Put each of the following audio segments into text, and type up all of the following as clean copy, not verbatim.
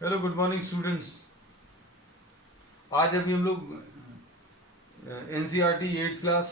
Hello good morning students. आज अभी हम लोग NCERT 8th class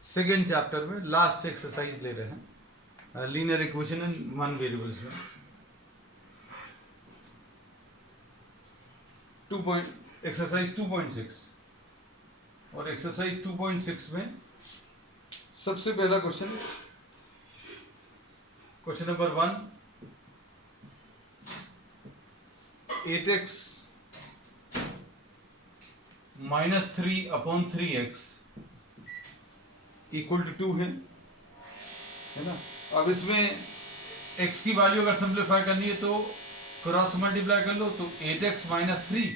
second chapter में लास्ट एक्सरसाइज ले रहे हैं, linear equation in one variables में। 2 एक्सरसाइज 2.6 और एक्सरसाइज 2.6 में सबसे पहला question number 1, 8x minus 3/3x equal to 2 है ना। अब इसमें x की वैल्यू अगर सिंप्लीफाई करनी है तो क्रॉस मल्टीप्लाई कर लो, तो 8x minus 3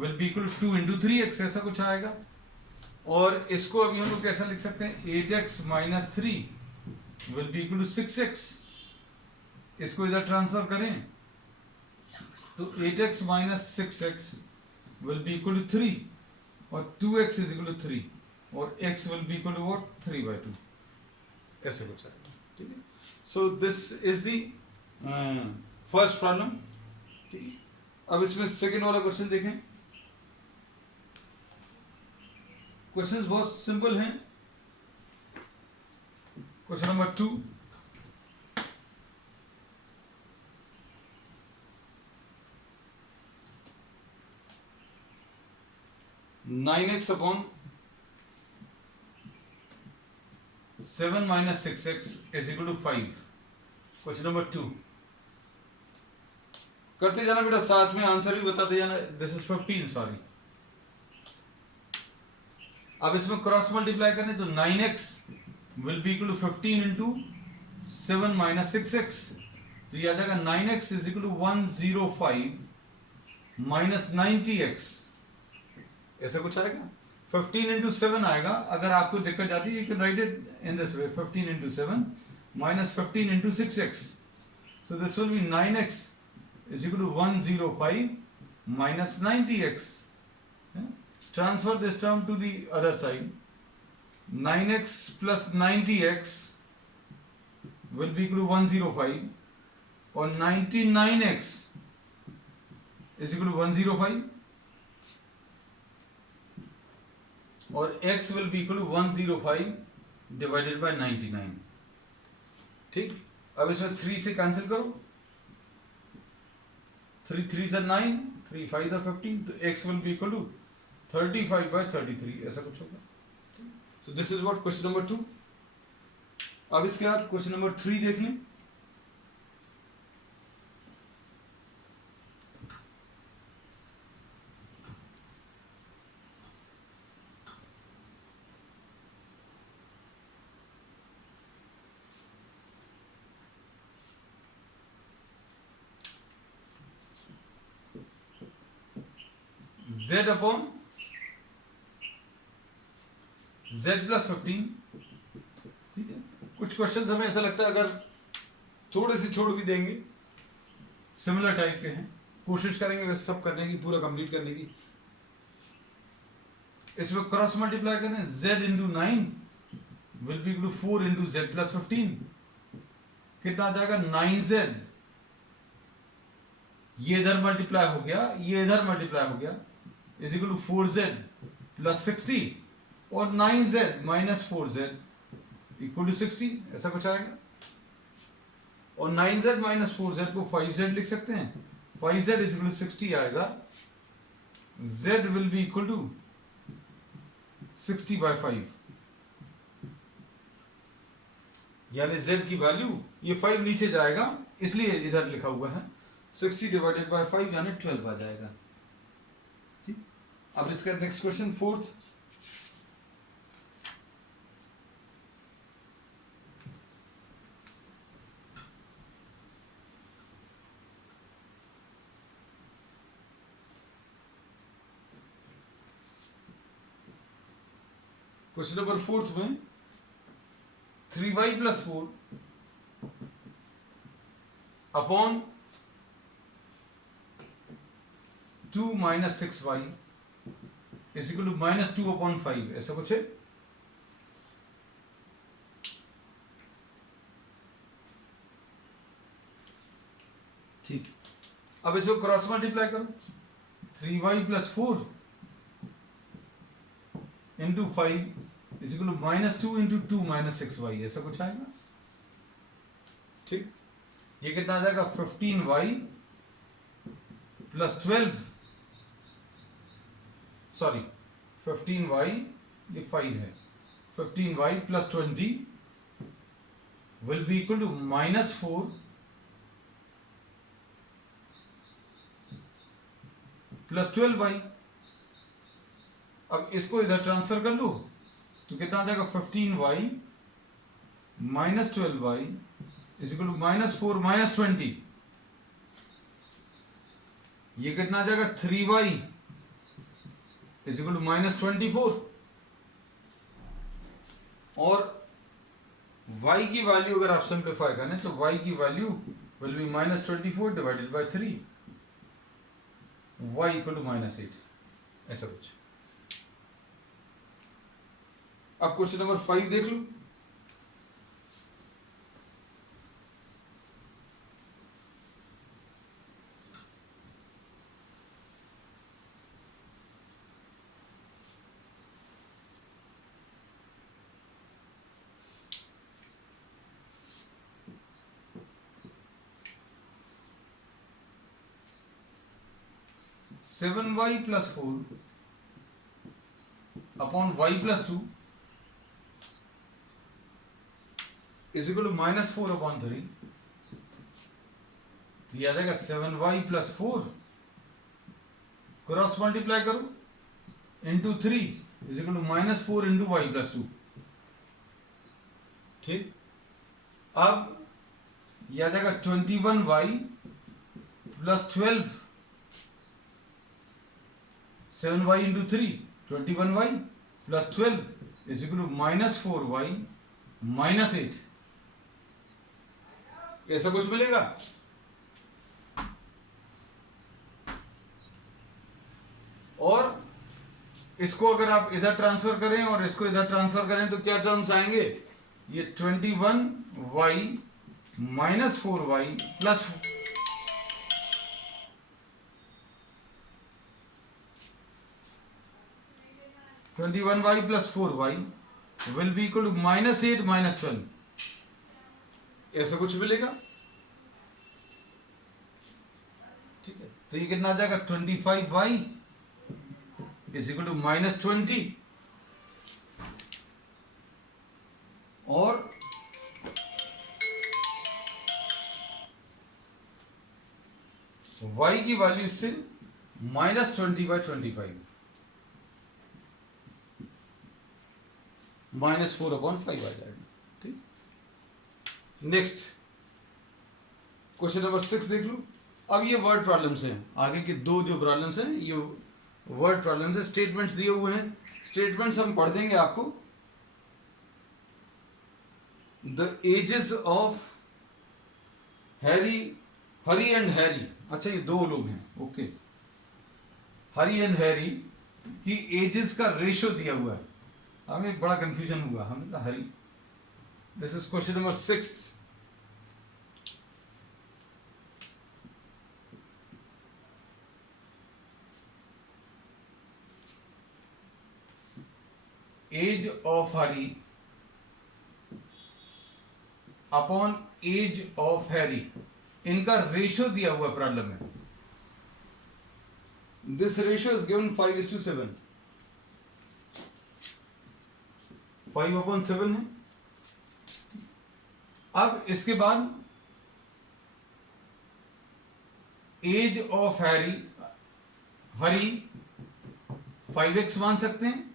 will be equal to 2 into 3x, ऐसा कुछ आएगा। और इसको अभी हम लोग कैसा लिख सकते हैं, 8x minus 3 will be equal to 6x। इसको इधर ट्रांसफर करें तो 8x minus 6x will be equal to 3 और 2x इज इक्वल टू 3 और x will be equal to what 3/2, ऐसे कुछ आएगा। ठीक है, so this is the first problem. ठीक है, अब इसमें सेकेंड वाला क्वेश्चन देखें। क्वेश्चंस बहुत सिंपल हैं। Question number 2, nine X upon 7 minus 6x is equal to 5। Question number 2 करते जाना बेटा, साथ में आंसर भी बताते जाना। This is 15, sorry. अब इसमें क्रॉस मल्टीप्लाई करें तो 9x will be equal to 15 into 7 minus 6x, तो ये आ जाएगा 9x is equal to 105 minus 90x, ऐसा कुछ आएगा। 15 इंटू 7 आएगा। अगर आपको दिक्कत जाती है, you can write it in this way, 15 into 7 minus 15 into 6x, so this will be 9x is equal to 105 minus 90x. Transfer this term to the other side. 9x plus 90x will be equal to 105 और 99x is equal to 105 और x will be equal to 105 divided by 99। ठीक, अब इसमें 3 से cancel करो, 3 3 से 9, 3 5 से 15, तो x will be equal to 35/33, ऐसा कुछ होगा। सो this is what question number 2। अब इसके बाद क्वेश्चन नंबर 3 देख लें। z upon z plus 15। ठीक है, कुछ क्वेश्चंस हमें ऐसा लगता है अगर थोड़े से छोड़ भी देंगे, सिमिलर टाइप के हैं, कोशिश करेंगे वैसे सब करने की, पूरा कंप्लीट करने की। इसमें क्रॉस मल्टीप्लाई करें, z into 9 will be equal to 4 into z plus 15, कितना आ जाएगा 9z, ये इधर मल्टीप्लाई हो गया, ये इधर मल्टीप्लाई हो गया, is equal to 4z plus 60 और 9z minus 4z equal to 60, ऐसा कुछ आएगा। और 9z माइनस 4z को 5z लिख सकते हैं, 5z इज इक्वल टू 60 आएगा। z will be equal to 60/5, यानी z की वैल्यू, ये 5 नीचे जाएगा इसलिए इधर लिखा हुआ है 60 डिवाइडेड बाय 5 यानी 12 आ जाएगा। ठीक, अब इसका next question 4th। Question number 4th में 3y plus 4 upon 2 minus 6y is equal to minus 2/5, ऐसा कुछ है। ठीक, अब इसको क्रॉस मल्टीप्लाई करो, 3y plus 4 into 5 is equal to -2 into 2 minus 6y, ऐसा कुछ आएगा। ठीक, ये कितना आ जाएगा 15y प्लस 12, सॉरी 15y, ये 5 है, 15y plus 20 will be equal to -4 plus 12y। अब इसको इधर ट्रांसफर कर लो तो कितना आ जाएगा 15y minus 12y is equal to -4 minus 20, ये कितना आ जाएगा 3y इज इक्वल टू -24, और y की वैल्यू अगर आप सिंप्लीफाई करें तो y की value will be -24 divided by 3, y equal to -8, ऐसा कुछ। अब क्वेश्चन नंबर 5 देख लो। Seven Y plus 4 upon y plus 2 is equal to -4 upon 3, ये आ जाएगा 7y प्लस 4 क्रॉस मल्टीप्लाई करो into 3 is equal to -4 into y plus 2। ठीक, अब ये आ जाएगा 21y plus 12, 7y into 3 21y plus 12 is equal to -4y minus 8, ऐसा कुछ मिलेगा। और इसको अगर आप इधर ट्रांसफर करें और इसको इधर ट्रांसफर करें तो क्या टर्म्स आएंगे, ये 21y minus 4y plus 21y plus 4y will be equal to -8 minus 12, ऐसा कुछ मिलेगा। ठीक है, तो ये कितना आ जाएगा 25y इज इक्वल टू -20, और y की वैल्यू इससे -20/25 -4/5 आ जाएगा। ठीक, नेक्स्ट क्वेश्चन नंबर 6 देख लो। अब ये वर्ड प्रॉब्लम्स हैं, आगे के दो जो प्रॉब्लम्स हैं ये वर्ड प्रॉब्लम्स हैं, स्टेटमेंट्स दिए हुए हैं, स्टेटमेंट्स हम पढ़ देंगे आपको। The ages of Hari and Harry, अच्छा ये दो लोग हैं, ओके, हरी एंड हैरी की एजेस का रेशो दिया हुआ है, हमें बड़ा कंफ्यूजन हुआ, हमने कहा Hari, this is question number 6। Age of Hari upon age of Harry, इनका रेशो दिया हुआ प्रॉब्लम में। दिस रेशो इज गिवन 5:7, 5/7 है। अब इसके बाद एज ऑफ हरी 5x मान सकते हैं,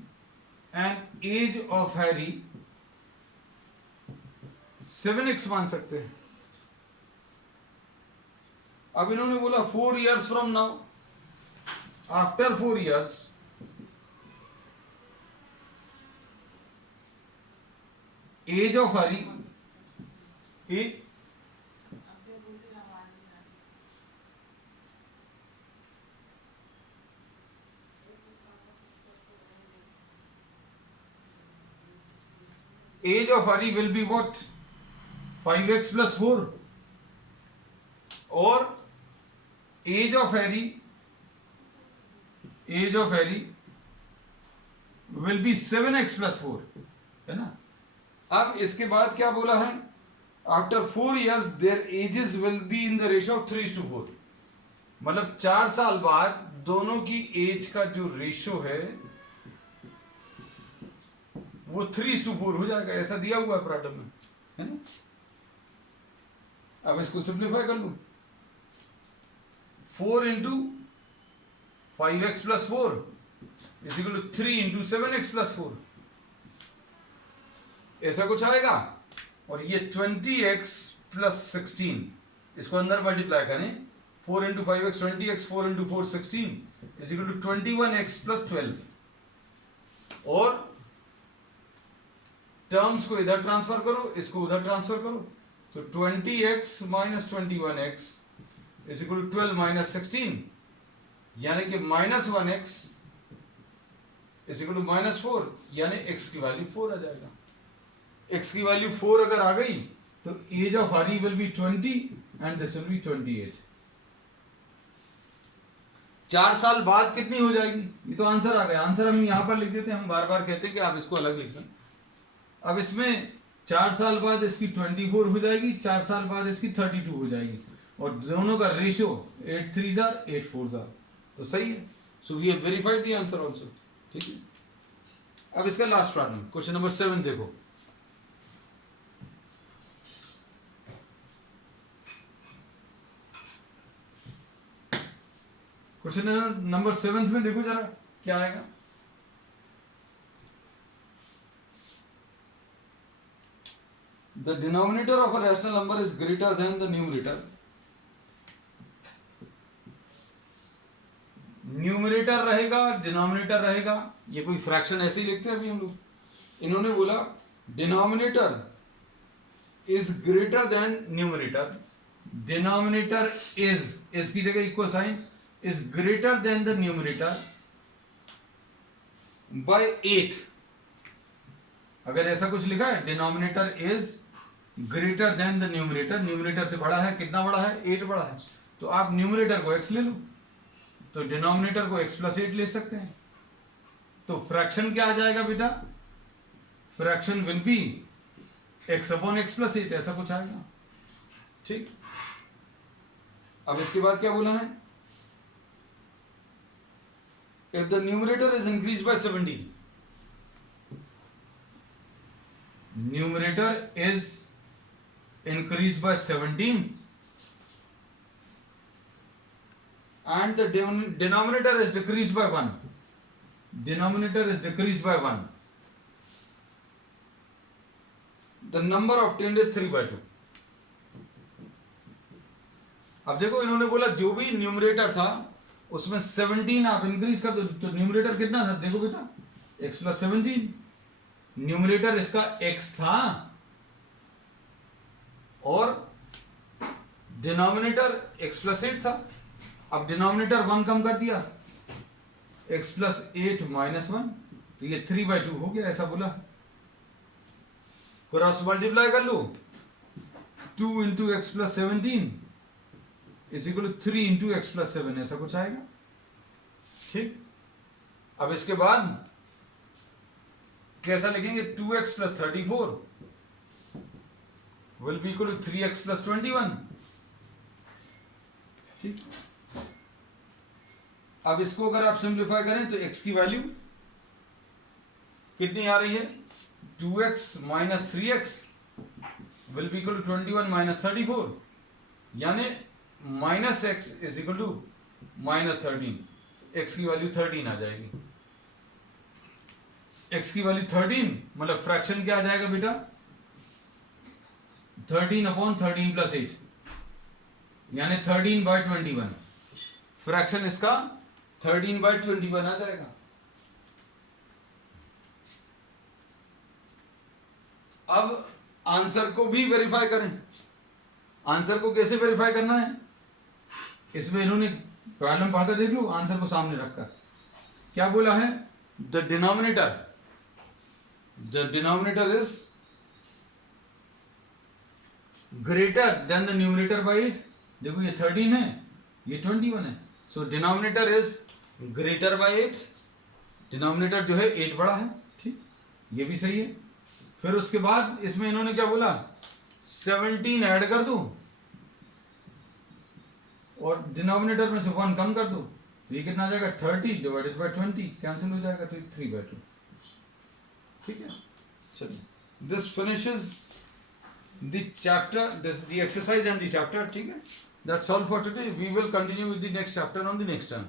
and as of Harry 7x मान सकते हैं। अब इन्होंने बोला 4 years from now, after 4 years age of Hari age of Hari will be what 5x plus 4, और age of Harry will be 7x + 4, है ना। अब इसके बाद क्या बोला है, after 4 years there edges will be in the ratio of 3:4, मतलब 4 साल बाद दोनों की एज का जो रेशियो है वो 3:4 हो जाएगा, ऐसा दिया हुआ है प्रॉब्लम में, है ना। अब इसको सिंप्लीफाई कर लूं, 4 × 5x + 4 = 3 × 7x + 4, ऐसा कुछ आएगा। और ये 20x + 16, इसको अंदर मल्टीप्लाई करें, 4 × 5x 20x, 4 × 4 16 = 21x + 12, और टर्म्स को इधर ट्रांसफर करो, इसको उधर ट्रांसफर करो, तो 20x - 21x = 12 - 16, यानी कि -1x = -4, यानी x की वैल्यू 4 आ जाएगा। x की वैल्यू 4 अगर आ गई तो age of Hari will be 20 and this will be 28। 4 साल बाद कितनी हो जाएगी, ये तो आंसर आ गया। आंसर हम यहां पर लिख देते हैं, हम बार बार कहते हैं कि आप इसको अलग लिख दें। अब इसमें 4 साल बाद इसकी 24 हो जाएगी, 4 साल बाद इसकी 32 हो जाएगी, और दोनों का ratio 8 3s are 8 4s are, तो सही है। So we have verified the answer also, ठीक है। अब इसका लास्ट प्रॉब्लम, क्वेश्चन नंबर 7 देखो। क्वेश्चन नंबर 7 में देखो जरा क्या आएगा। The denominator of a rational number is greater than the numerator. Numerator रहेगा, डिनोमिनेटर रहेगा, ये कोई फ्रैक्शन ऐसे ही लिखते हैं अभी हम लोग। इन्होंने बोला denominator is greater than numerator, denominator is की जगह equal sign, is greater than the numerator by 8। अगर ऐसा कुछ लिखा है denominator is greater than the numerator, numerator से बड़ा है, कितना बड़ा है, 8 बड़ा है, तो आप न्यूमरेटर को x ले लो, तो डिनोमिनेटर को x + 8 ले सकते हैं। तो फ्रैक्शन क्या आ जाएगा बेटा, फ्रैक्शन विल बी x/x + 8, ऐसा कुछ आएगा, ठीक। अब इसके बाद क्या बोला है, if the numerator is increase by 17, numerator is increased by 17 and the denominator is decreased by 1, denominator is decreased by 1, the number obtained is 3/2। अब देखो इन्होंने बोला जो भी न्यूमरेटर था उसमें 17 आप इंक्रीज कर दो, तो न्यूमरेटर कितना था, देखो बेटा x + 17, न्यूमरेटर इसका x था और डिनोमिनेटर x + 8 था। अब डिनोमिनेटर 1 कम कर दिया, x + 8 - 1, तो ये 3/2 हो गया, ऐसा बोला। क्रॉस मल्टीप्लाई कर लो, 2 × x + 17 = 3 × x + 7, ऐसा कुछ आएगा, ठीक। अब इसके बाद कैसा लिखेंगे, 2x + 34 will be equal to 3x + 21, ठीक। अब इसको अगर आप सिंप्लीफाई करें तो x की वैल्यू कितनी आ रही है, 2x - 3x will be equal to 21 - 34, यानी -x = -13, x की वैल्यू 13 आ जाएगी। x की वैल्यू 13 मतलब फ्रैक्शन क्या आ जाएगा बेटा, 13/13 + 8, यानी 13/21, फ्रैक्शन इसका 13/21 आ जाएगा। अब आंसर को भी वेरीफाई करें। आंसर को कैसे वेरीफाई करना है, इसमें इन्होंने प्रॉब्लम पढ़कर देख लो, आंसर को सामने रखकर क्या बोला है, the denominator is greater than the numerator by 8। देखो ये 13 है, ये 21 है। सो denominator is greater by 8, denominator जो है 8 बड़ा है, ठीक, ये भी सही है। फिर उसके बाद इसमें इन्होंने क्या बोला, 17 ऐड कर दो और डिनोमिनेटर में से 1 कम कर दो, तो ये कितना आ जाएगा, 30 डिवाइडेड बाय 20, कैंसिल हो जाएगा, तो 3/2, ठीक है। चलिए, this finishes the chapter, this the exercise and the chapter, ठीक है। That's all for today, we will continue with the next chapter on the next term.